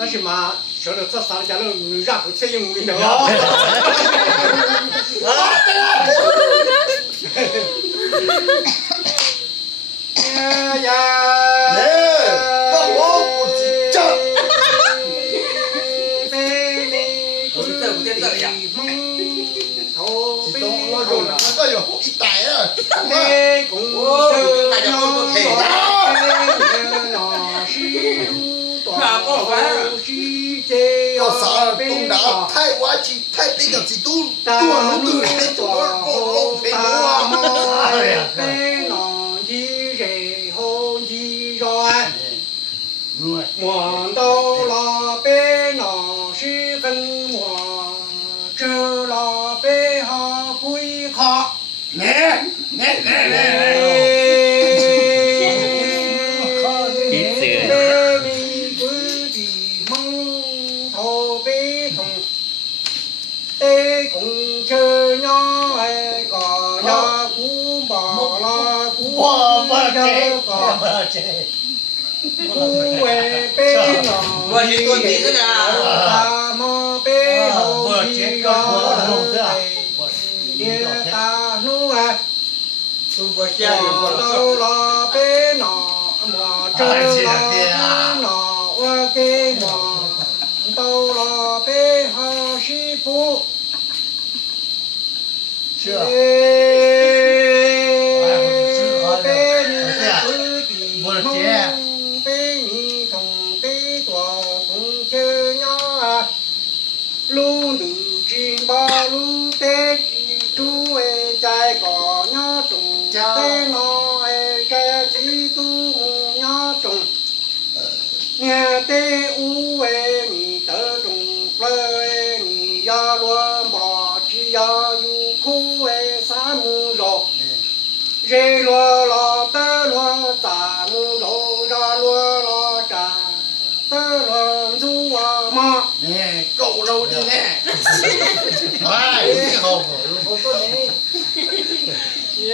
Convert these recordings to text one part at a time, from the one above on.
那是嘛，说了这三家了，然后才用的哦。呀，那我不紧张。我用了那个有一袋啊，大家都可以我啥东南太湾去太平洋之都，多少都很多我飞啊！哎呀，我到了北那是跟我这了北哈不好。来，我是做地的大毛背后一个大路啊，我下去我到了北那，我走了北那，我给我到了北好西部。是啊。我的天。路路金巴路的主哎，在高nhà中，在那哎在基督nhà中，年的五哎你得中了哎你呀乱吧，只要有苦哎三木肉，热罗罗得罗咱木肉热罗罗咱。哎，够肉的呢！哎，你好，我说你。耶，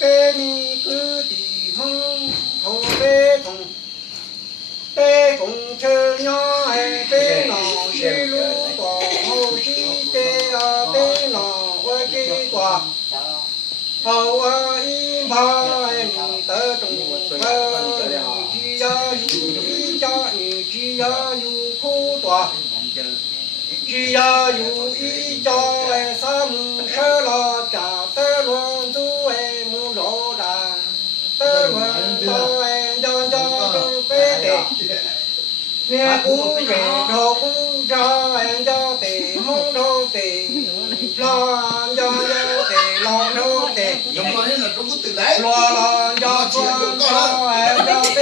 北米个地方好北东，北东城呀哎北南西路过后西的啊北南我给过，好啊一把你的中国。你只要有苦多，只要有一家哎三木十了家得轮住哎木肉蛋，得轮到哎家家都背的，面不人肉不着哎家的木肉的，老家的老肉的，老家装着哎家的。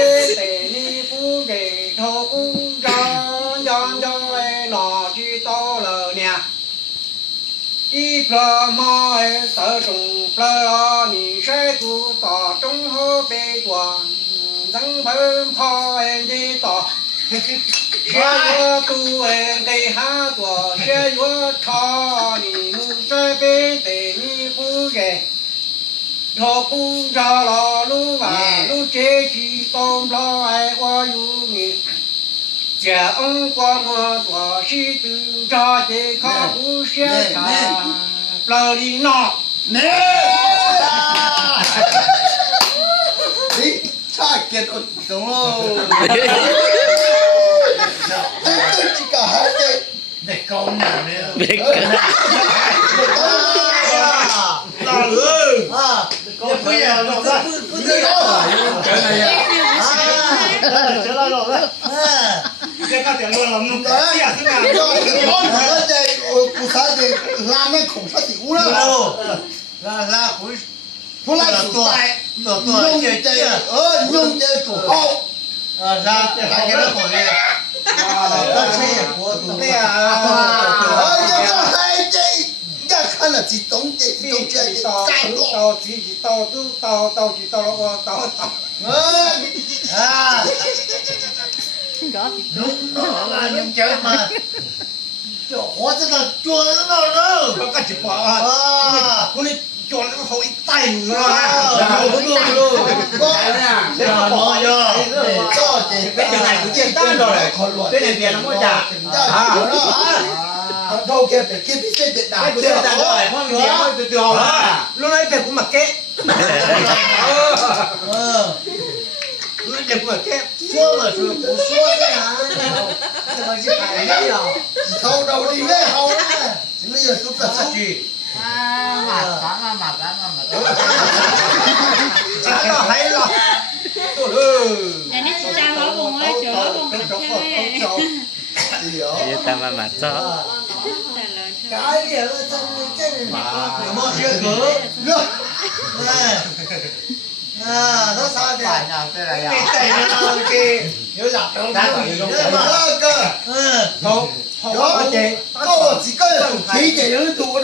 头公张张张哎，拿去到了呢。一匹马哎，得中了，你晒住打中后背端，人奔跑哎的打。学越多哎得很多，学越长你木晒背得你不给。头公张了路完路这几东了哎，我有你。将光我做西都扎的卡布鞋卡，老李闹，你差点都懂了。这个孩子，你高呢？你老人啊，不要老了，不得了，行了老了，这个点落了，弄个呀，是吧？我在不看的拉那口上丢了，拉回，不来做菜，用在做好，拉给他好的，那吃也活多的呀，这个孩子。看了激动的，激动的，干了。到我到。弄这嘛，这活着的做人了，我赶紧把啊！我那做那个好一袋啊！不，这个好呀，这个好呀，这 cái chuyện này cũng简单rồi cái này tiền nó mới trả đâu kia phải kia biết tên Việt Nam cái của tiền trả rồi không tiền mới từ từ hồi lúc nãy tiền cũng mặc kệ lúc nãy tiền cũng mặc kệ xua mà xua cũng xua thế hả mà chỉ phải đi nào thâu đầu đi với hậu chỉ bây giờ chúng ta sẽ gì chả nó hay lắm nhà nó chỉ trang lỗ bụng ấy chỗ lỗ bụng mặt chơi gì ta mà mặt cho cái gì ở trong cái này Mua chưa cửa. nó sao thế Phải nào thế này à? cái này nó kia nhớ là đâu đã đó rồi nhưng mà cơ không không có chị có chỉ có chỉ để nó tụ